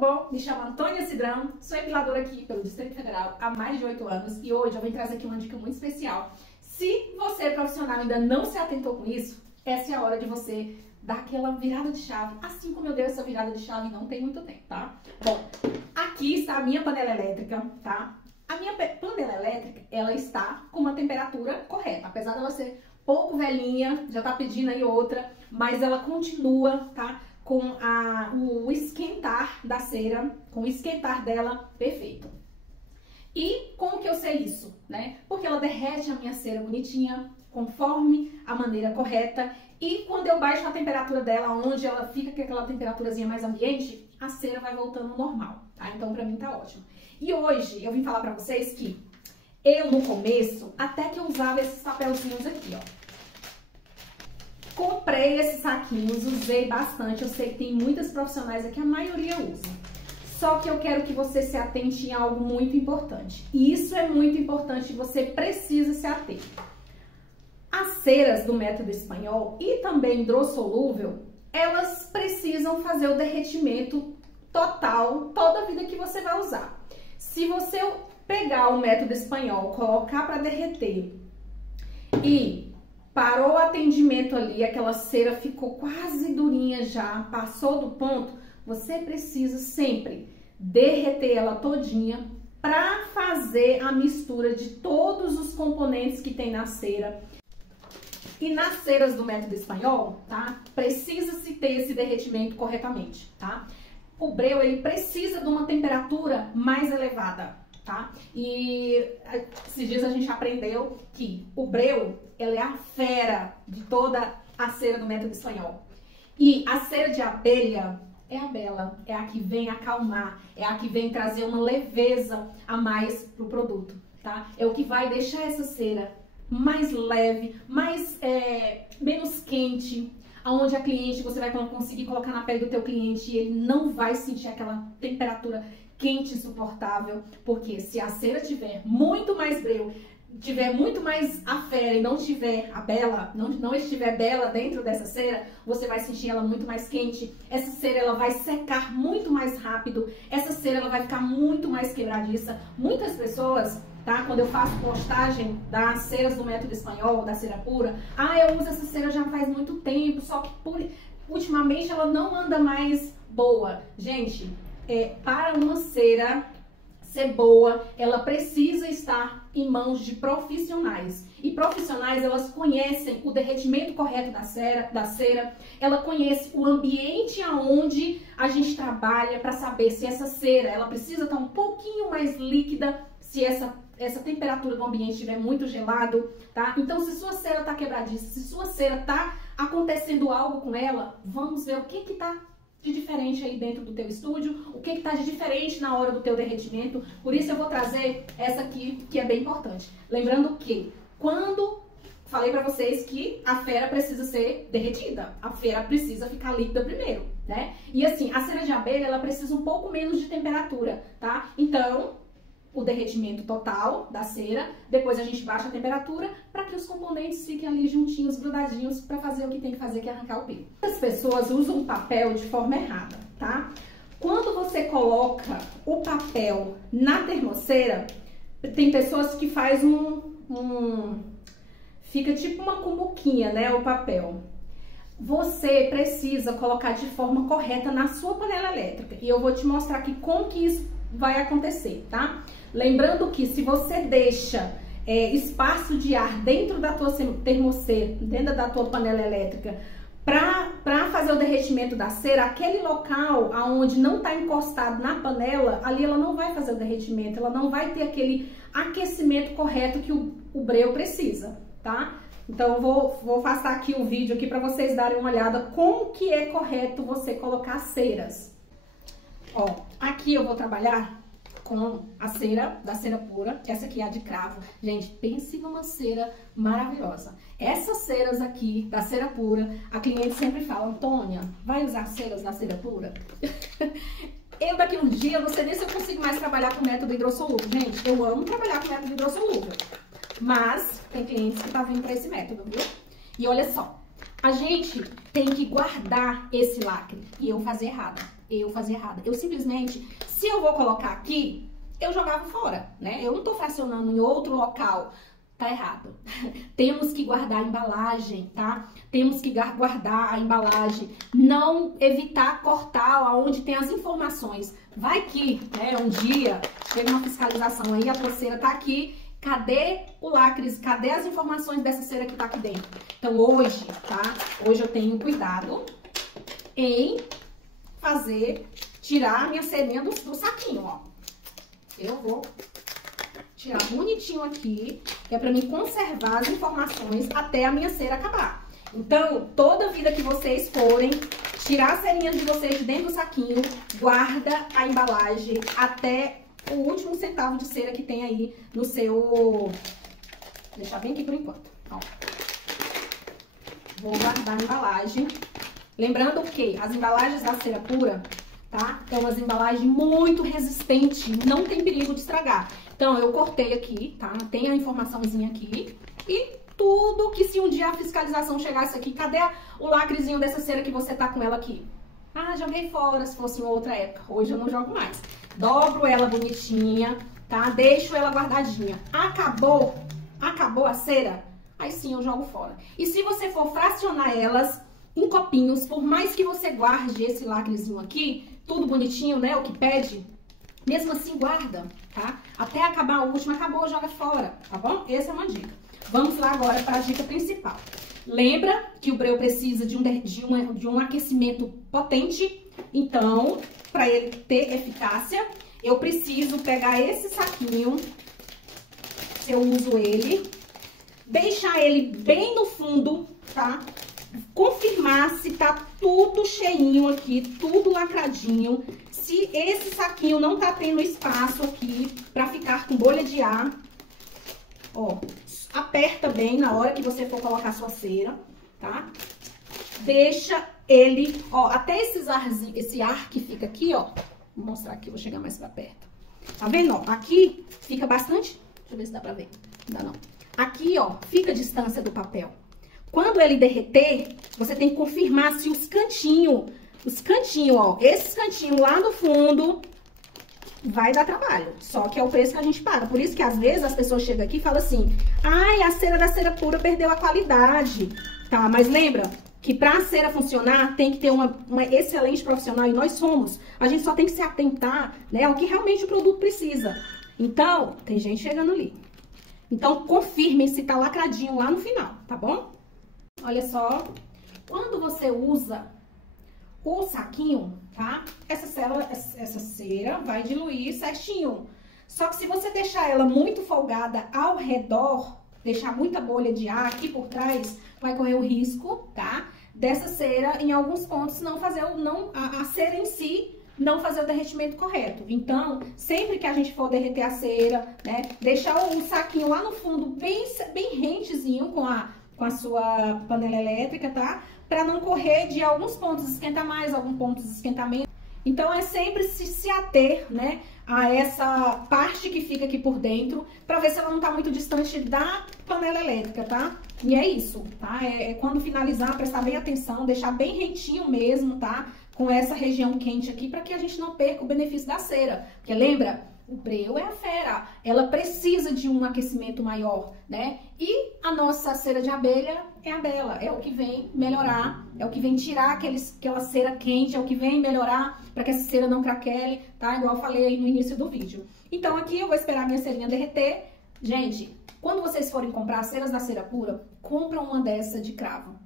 bom? Me chamo Antônia Cidrão, sou epiladora aqui pelo Distrito Federal há mais de 8 anos e hoje eu vim trazer aqui uma dica muito especial. Se você, profissional, ainda não se atentou com isso, essa é a hora de você dar aquela virada de chave, assim como eu dei essa virada de chave não tem muito tempo, tá? Bom, aqui está a minha panela elétrica, tá? A minha panela elétrica, ela está com uma temperatura correta, apesar dela ser pouco velhinha, já tá pedindo aí outra, mas ela continua, tá? Com o esquentar da cera, com o esquentar dela perfeito. E como que eu sei isso, né? Porque ela derrete a minha cera bonitinha, conforme a maneira correta. E quando eu baixo a temperatura dela, onde ela fica com aquela temperaturazinha mais ambiente, a cera vai voltando ao normal, tá? Então pra mim tá ótimo. E hoje eu vim falar pra vocês que eu no começo, até que eu usava esses papelzinhos aqui, ó. Comprei esses saquinhos, usei bastante, eu sei que tem muitas profissionais aqui, a maioria usa. Só que eu quero que você se atente em algo muito importante. E isso é muito importante, você precisa se ater. As ceras do método espanhol e também hidrossolúvel, elas precisam fazer o derretimento total toda a vida que você vai usar. Se você pegar o método espanhol, colocar para derreter e parou o atendimento ali, aquela cera ficou quase durinha já, passou do ponto, você precisa sempre derreter ela todinha para fazer a mistura de todos os componentes que tem na cera. E nas ceras do método espanhol, tá? Precisa-se ter esse derretimento corretamente, tá? O breu, ele precisa de uma temperatura mais elevada, tá? E esses dias a gente aprendeu que o breu, ela é a fera de toda a cera do método espanhol. E a cera de abelha é a bela, é a que vem acalmar, é a que vem trazer uma leveza a mais pro produto, tá? É o que vai deixar essa cera mais leve, menos quente, aonde a cliente, você vai conseguir colocar na pele do teu cliente e ele não vai sentir aquela temperatura quente insuportável, porque se a cera tiver muito mais breu, tiver muito mais a fera e não tiver a bela, não estiver bela dentro dessa cera, você vai sentir ela muito mais quente, essa cera ela vai secar muito mais rápido, essa cera ela vai ficar muito mais quebradiça. Muitas pessoas, tá, quando eu faço postagem das ceras do método espanhol, da cera pura, eu uso essa cera já faz muito tempo, só que ultimamente ela não anda mais boa. Gente, para uma cera ser boa, ela precisa estar em mãos de profissionais. E profissionais, elas conhecem o derretimento correto da cera, ela conhece o ambiente aonde a gente trabalha para saber se essa cera, ela precisa estar um pouquinho mais líquida, se essa temperatura do ambiente estiver muito gelado, tá? Então, se sua cera tá quebradiça, se sua cera tá acontecendo algo com ela, vamos ver o que tá de diferente aí dentro do teu estúdio, o que tá de diferente na hora do teu derretimento. Por isso eu vou trazer essa aqui, que é bem importante. Lembrando que quando falei pra vocês que a fera precisa ser derretida, a fera precisa ficar líquida primeiro, né? E assim, a cera de abelha, ela precisa um pouco menos de temperatura, tá? Então, o derretimento total da cera, depois a gente baixa a temperatura para que os componentes fiquem ali juntinhos, grudadinhos, para fazer o que tem que fazer, que é arrancar o pelo. As pessoas usam o papel de forma errada, tá? Quando você coloca o papel na termocera, tem pessoas que faz fica tipo uma cumbuquinha, né, o papel. Você precisa colocar de forma correta na sua panela elétrica. E eu vou te mostrar aqui como que isso vai acontecer, tá? Lembrando que se você deixa espaço de ar dentro da tua termocera, dentro da tua panela elétrica, para fazer o derretimento da cera, aquele local aonde não está encostado na panela, ali ela não vai fazer o derretimento, ela não vai ter aquele aquecimento correto que o breu precisa, tá? Então eu vou afastar aqui o vídeo aqui para vocês darem uma olhada como que é correto você colocar ceras. Ó, aqui eu vou trabalhar com a cera da cera pura, essa aqui é a de cravo. Gente, pense numa cera maravilhosa. Essas ceras aqui da cera pura, a cliente sempre fala: Antônia, vai usar ceras da cera pura? Eu daqui um dia, eu não sei nem se eu consigo mais trabalhar com método hidrossolúvel. Gente, eu amo trabalhar com método hidrossolúvel, mas tem clientes que tá vindo pra esse método, viu? E olha só, a gente tem que guardar esse lacre e eu fazer errado. Eu fazia errado. Eu simplesmente, se eu vou colocar aqui, eu jogava fora, né? Eu não tô fracionando em outro local. Tá errado. Temos que guardar a embalagem, tá? Temos que guardar a embalagem. Não evitar cortar aonde tem as informações. Vai que, né, um dia, chega uma fiscalização aí, a tua cera tá aqui. Cadê o lacre? Cadê as informações dessa cera que tá aqui dentro? Então hoje, tá? Hoje eu tenho cuidado em tirar a minha cerinha do saquinho, ó. Eu vou tirar bonitinho aqui, que é pra mim conservar as informações até a minha cera acabar. Então, toda vida que vocês forem tirar a cerinha de vocês de dentro do saquinho, guarda a embalagem até o último centavo de cera que tem aí no seu... Vou deixar bem aqui por enquanto, ó. Vou guardar a embalagem. Lembrando que as embalagens da cera pura, tá? É uma embalagem muito resistente, não tem perigo de estragar. Então, eu cortei aqui, tá? Tem a informaçãozinha aqui. E tudo que se um dia a fiscalização chegasse aqui, cadê o lacrezinho dessa cera que você tá com ela aqui? Ah, joguei fora se fosse em outra época. Hoje eu não jogo mais. Dobro ela bonitinha, tá? Deixo ela guardadinha. Acabou a cera? Aí sim eu jogo fora. E se você for fracionar elas em copinhos, por mais que você guarde esse lacrezinho aqui, tudo bonitinho, né? O que pede, mesmo assim guarda, tá? Até acabar a última, acabou, joga fora, tá bom? Essa é uma dica. Vamos lá agora para a dica principal. Lembra que o breu precisa de um aquecimento potente, então, para ele ter eficácia, eu preciso pegar esse saquinho, se eu uso ele, deixar ele bem no fundo, tá? Confirmar se tá tudo cheinho aqui, tudo lacradinho. Se esse saquinho não tá tendo espaço aqui pra ficar com bolha de ar, ó, aperta bem na hora que você for colocar sua cera, tá? Deixa ele, ó, até esse ar que fica aqui, ó. Vou mostrar aqui, vou chegar mais pra perto. Tá vendo, ó? Aqui fica bastante... Deixa eu ver se dá pra ver. Não dá, não. Aqui, ó, fica a distância do papel. Quando ele derreter, você tem que confirmar se os cantinhos, ó, esses cantinhos lá no fundo, vai dar trabalho. Só que é o preço que a gente paga. Por isso que às vezes as pessoas chegam aqui e falam assim, ai, a cera da cera pura perdeu a qualidade. Tá, mas lembra que pra a cera funcionar, tem que ter uma excelente profissional, e nós somos. A gente só tem que se atentar, né, ao que realmente o produto precisa. Então, tem gente chegando ali. Então, confirme se tá lacradinho lá no final, tá bom? Olha só, quando você usa o saquinho, tá? Essa cera vai diluir certinho. Só que se você deixar ela muito folgada ao redor, deixar muita bolha de ar aqui por trás, vai correr o risco, tá? Dessa cera, em alguns pontos, a cera em si não fazer o derretimento correto. Então, sempre que a gente for derreter a cera, né, deixar o saquinho lá no fundo bem rentezinho com a sua panela elétrica, tá? Pra não correr de alguns pontos esquentar mais, alguns pontos esquentar menos. Então, é sempre se ater, né, a essa parte que fica aqui por dentro, pra ver se ela não tá muito distante da panela elétrica, tá? E é isso, tá? Quando finalizar, prestar bem atenção, deixar bem rentinho mesmo, tá? Com essa região quente aqui, pra que a gente não perca o benefício da cera. Porque lembra, o breu é a fera, ela precisa de um aquecimento maior, né? E a nossa cera de abelha é a dela, é o que vem melhorar, é o que vem tirar aquela cera quente, é o que vem melhorar para que essa cera não craquele, tá? Igual eu falei aí no início do vídeo. Então aqui eu vou esperar a minha cerinha derreter. Gente, quando vocês forem comprar ceras da cera pura, compra uma dessa de cravo.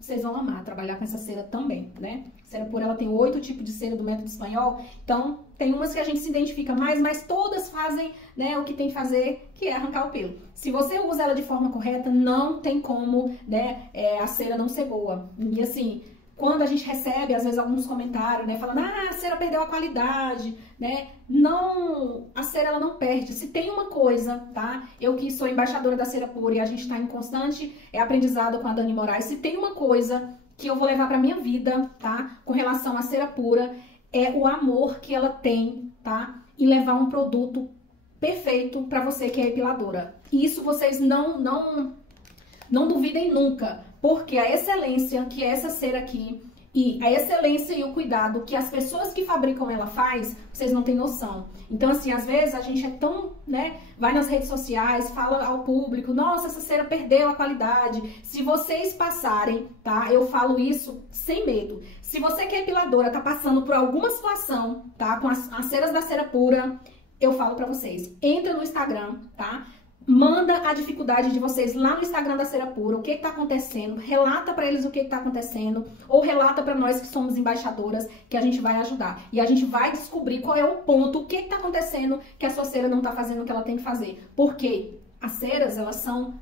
Vocês vão amar trabalhar com essa cera também, né? Cera pura, ela tem 8 tipos de cera do método espanhol, então tem umas que a gente se identifica mais, mas todas fazem, né, o que tem que fazer, que é arrancar o pelo. Se você usa ela de forma correta, não tem como, né, a cera não ser boa. E assim, quando a gente recebe, às vezes, alguns comentários, né, falando, a cera perdeu a qualidade, né, não, a cera, ela não perde. Se tem uma coisa, tá, eu que sou embaixadora da cera pura e a gente tá em constante aprendizado com a Dani Moraes, se tem uma coisa que eu vou levar pra minha vida, tá, com relação à cera pura, é o amor que ela tem, tá, em levar um produto perfeito pra você que é epiladora. E isso vocês não duvidem nunca, porque a excelência que é essa cera aqui, E a excelência e o cuidado que as pessoas que fabricam ela faz, vocês não têm noção. Então, assim, às vezes a gente é tão, né, vai nas redes sociais, fala ao público, nossa, essa cera perdeu a qualidade. Se vocês passarem, tá, eu falo isso sem medo. Se você que é epiladora tá passando por alguma situação, tá, com as ceras da Cera Pura, eu falo pra vocês, entra no Instagram, tá? Manda a dificuldade de vocês lá no Instagram da Cera Pura, o que tá acontecendo, relata pra eles o que tá acontecendo, ou relata pra nós que somos embaixadoras, que a gente vai ajudar. E a gente vai descobrir qual é o ponto, o que tá acontecendo que a sua cera não tá fazendo o que ela tem que fazer. Porque as ceras, elas são,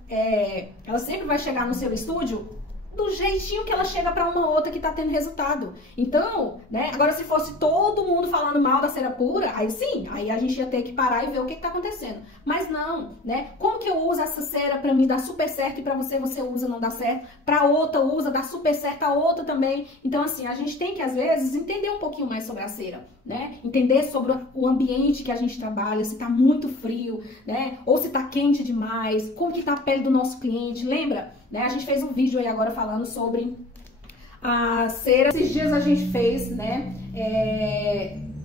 ela sempre vai chegar no seu estúdio do jeitinho que ela chega pra uma outra que tá tendo resultado. Então, né, agora se fosse todo mundo falando mal da Cera Pura, aí sim, aí a gente ia ter que parar e ver o que tá acontecendo. Mas não, né, como que eu uso essa cera pra mim dar super certo e pra você usa não dá certo, pra outra usa, dá super certo, a outra também. Então, assim, a gente tem que, às vezes, entender um pouquinho mais sobre a cera, né, entender sobre o ambiente que a gente trabalha, se tá muito frio, né, ou se tá quente demais, como que tá a pele do nosso cliente, lembra? Né? A gente fez um vídeo aí agora falando sobre a cera. Esses dias a gente fez, né,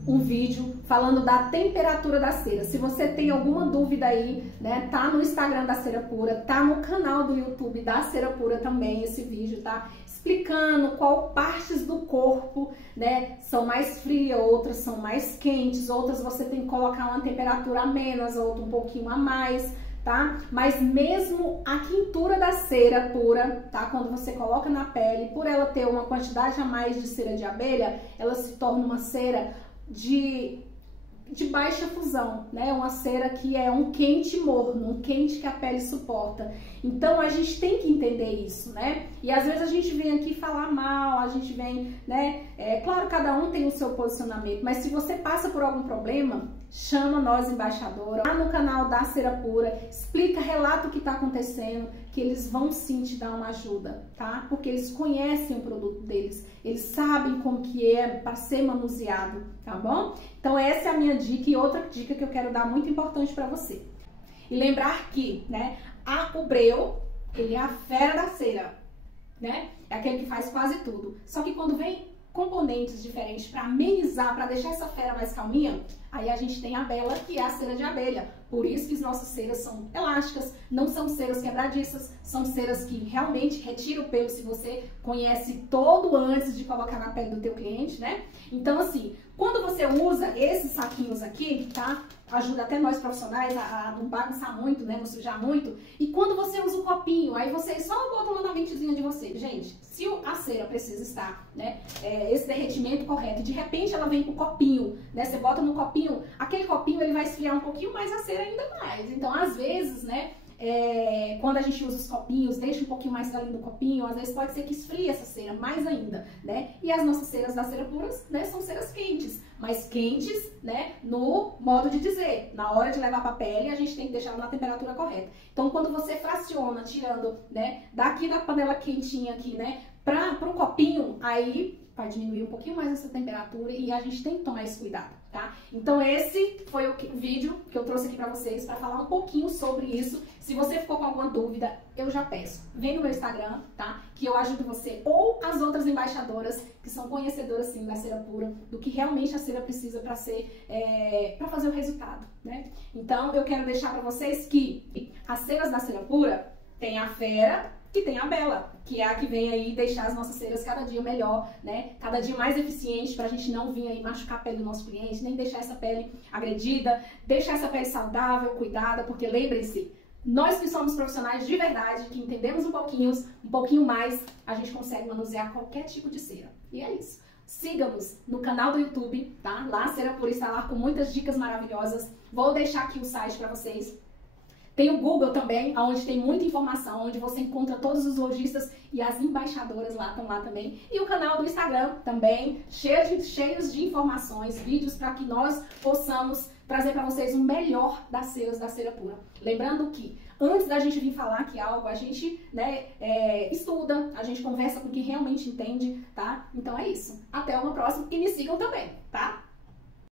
um vídeo falando da temperatura da cera. Se você tem alguma dúvida aí, né, tá no Instagram da Cera Pura, tá no canal do YouTube da Cera Pura também esse vídeo, tá? Explicando qual partes do corpo, né, são mais frias, outras são mais quentes, outras você tem que colocar uma temperatura a menos, outra um pouquinho a mais, tá? Mas mesmo a quintura da Cera Pura, tá? Quando você coloca na pele, por ela ter uma quantidade a mais de cera de abelha, ela se torna uma cera de baixa fusão, né? Uma cera que é um quente morno, um quente que a pele suporta. Então a gente tem que entender isso, né? E às vezes a gente vem aqui falar mal, a gente vem, né? Claro, cada um tem o seu posicionamento, mas se você passa por algum problema, chama nós embaixadora, lá no canal da Cera Pura, explica, relata o que tá acontecendo, que eles vão sim te dar uma ajuda, tá? Porque eles conhecem o produto deles, eles sabem como que é para ser manuseado, tá bom? Então essa é a minha dica e outra dica que eu quero dar muito importante para você. E lembrar que, né, o breu, ele é a fera da cera, né? É aquele que faz quase tudo. Só que quando vem componentes diferentes para amenizar, para deixar essa fera mais calminha, aí a gente tem a Bela, que é a cera de abelha. Por isso que as nossas ceras são elásticas, não são ceras quebradiças, são ceras que realmente retiram o pelo, se você conhece todo antes de colocar na pele do teu cliente, né? Então, assim, quando você usa esses saquinhos aqui, tá? Ajuda até nós profissionais a não bagunçar muito, né? Não sujar muito. E quando você usa o copinho, aí vocês só botam lá na mentezinha de vocês. Gente, se a cera precisa estar, né? Esse derretimento correto, e de repente ela vem pro copinho, né? Você bota no copinho, aquele copinho ele vai esfriar um pouquinho mais a cera ainda mais. Então, às vezes, né? Quando a gente usa os copinhos, deixa um pouquinho mais ali no copinho, às vezes pode ser que esfrie essa cera mais ainda, né? E as nossas ceras da Cera Pura, né, são ceras quentes, mas quentes, né, no modo de dizer, na hora de levar pra pele, a gente tem que deixar na temperatura correta. Então, quando você fraciona, tirando, né, daqui da panela quentinha aqui, né, pro copinho, aí vai diminuir um pouquinho mais essa temperatura e a gente tem que tomar esse cuidado, tá? Então esse foi o vídeo que eu trouxe aqui pra vocês pra falar um pouquinho sobre isso. Se você ficou com alguma dúvida, eu já peço, vem no meu Instagram, tá? Que eu ajudo você ou as outras embaixadoras que são conhecedoras, sim, da Cera Pura, do que realmente a cera precisa pra ser, pra fazer o resultado, né? Então eu quero deixar pra vocês que as ceras da Cera Pura tem a fera e tem a Bela, que é a que vem aí deixar as nossas ceras cada dia melhor, né? Cada dia mais eficiente pra gente não vir aí machucar a pele do nosso cliente, nem deixar essa pele agredida, deixar essa pele saudável, cuidada, porque lembrem-se, nós que somos profissionais de verdade, que entendemos um pouquinho mais, a gente consegue manusear qualquer tipo de cera. E é isso. Siga-nos no canal do YouTube, tá? Lá a Cera Pura está lá com muitas dicas maravilhosas. Vou deixar aqui o site pra vocês. Tem o Google também, onde tem muita informação, onde você encontra todos os lojistas e as embaixadoras lá estão lá também. E o canal do Instagram também, cheios de informações, vídeos para que nós possamos trazer para vocês o melhor das ceras da Cera Pura. Lembrando que antes da gente vir falar aqui algo, a gente, né, estuda, a gente conversa com quem realmente entende, tá? Então é isso. Até uma próxima e me sigam também, tá?